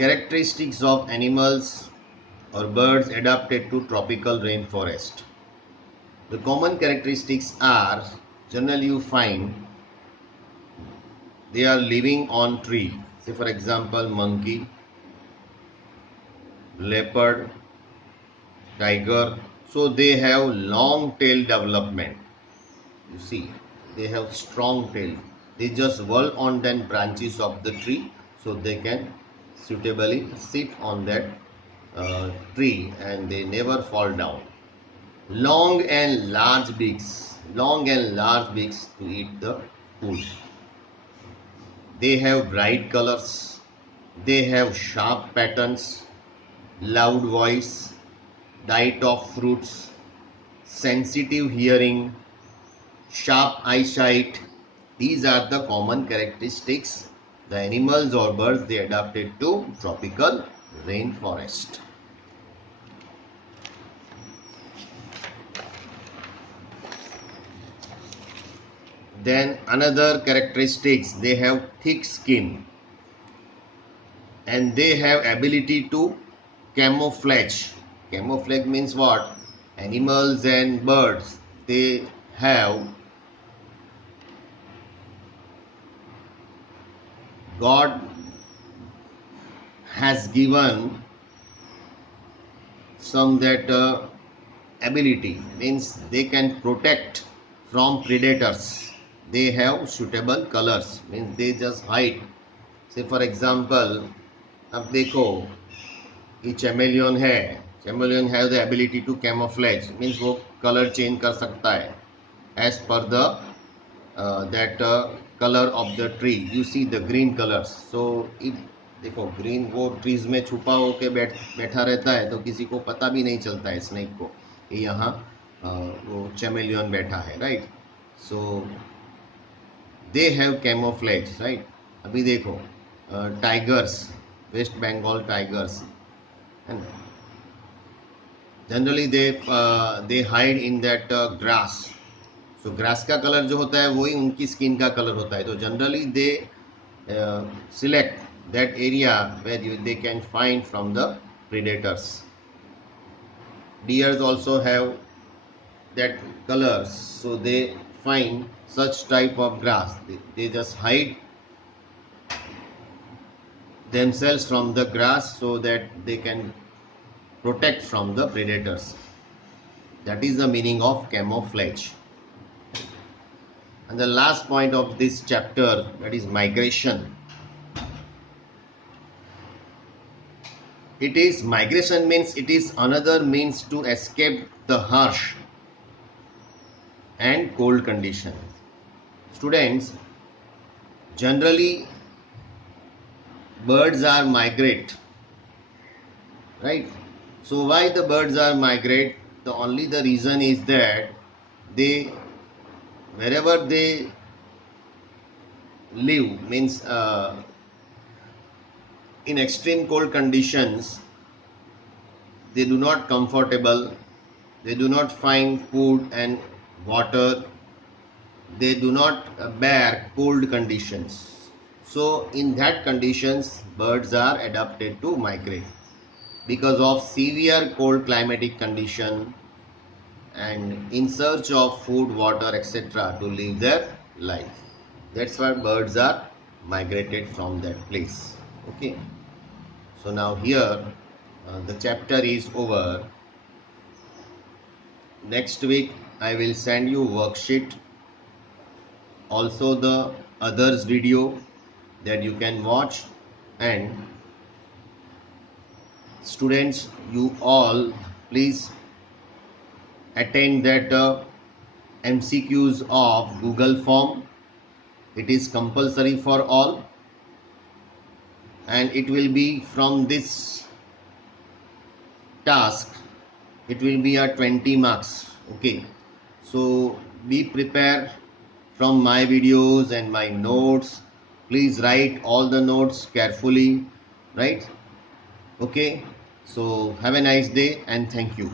Characteristics of animals or birds adapted to tropical rainforest. The common characteristics are, generally you find they are living on tree. Say for example monkey, leopard, tiger. So they have long tail development. You see, they have strong tail. They just whirl on the branches of the tree, so they can suitably sit on that tree and they never fall down. Long and large beaks, to eat the food. They have bright colors. They have sharp patterns, loud voice, diet of fruits, sensitive hearing, sharp eyesight. These are the common characteristics the animals or birds they adapted to tropical rainforest. Then another characteristics, they have thick skin and they have ability to camouflage. Camouflage means what? Animals and birds, they have God has given some that ability, means they can protect from predators. They have suitable colors, means they just hide. Say for example, अब देखो ये chameleon है, chameleon have the ability to camouflage, means वो color change कर सकता है as per the that color of the tree. You see the green colors. So if देखो green वो ट्रीज में छुपा होके बैठा रहता है तो किसी को पता भी नहीं चलता है स्नेक को कि यहाँ वो चैमेलियन बैठा है, right. So they have camouflage, right. अभी देखो tigers, West Bengal tigers, generally they hide in that grass. So grass का कलर जो होता है वही उनकी स्किन का कलर होता है. तो generally they select that area where they can find from the predators. Deers also have that colors, so they find such type of grass. They just hide themselves from the grass so that they can protect from the predators. That is the meaning of camouflage. And the last point of this chapter, that is migration. It is migration means it is another means to escape the harsh and cold conditions. Students, generally birds are migrate, right? So why the birds are migrate? The only the reason is that they, wherever they live, means in extreme cold conditions, they do not comfortable, they do not find food and water, they do not bear cold conditions. So in that conditions, birds are adapted to migrate because of severe cold climatic condition and in search of food, water, etc. to live their life. That's why birds are migrated from that place. Okay, so now here the chapter is over. Next week I will send you worksheet, also the others video that you can watch. And students, you all please attend that MCQs of Google form. It is compulsory for all and it will be from this task, it will be a 20 marks. Okay, so be prepared from my videos and my notes. Please write all the notes carefully, right? Okay, so have a nice day and thank you.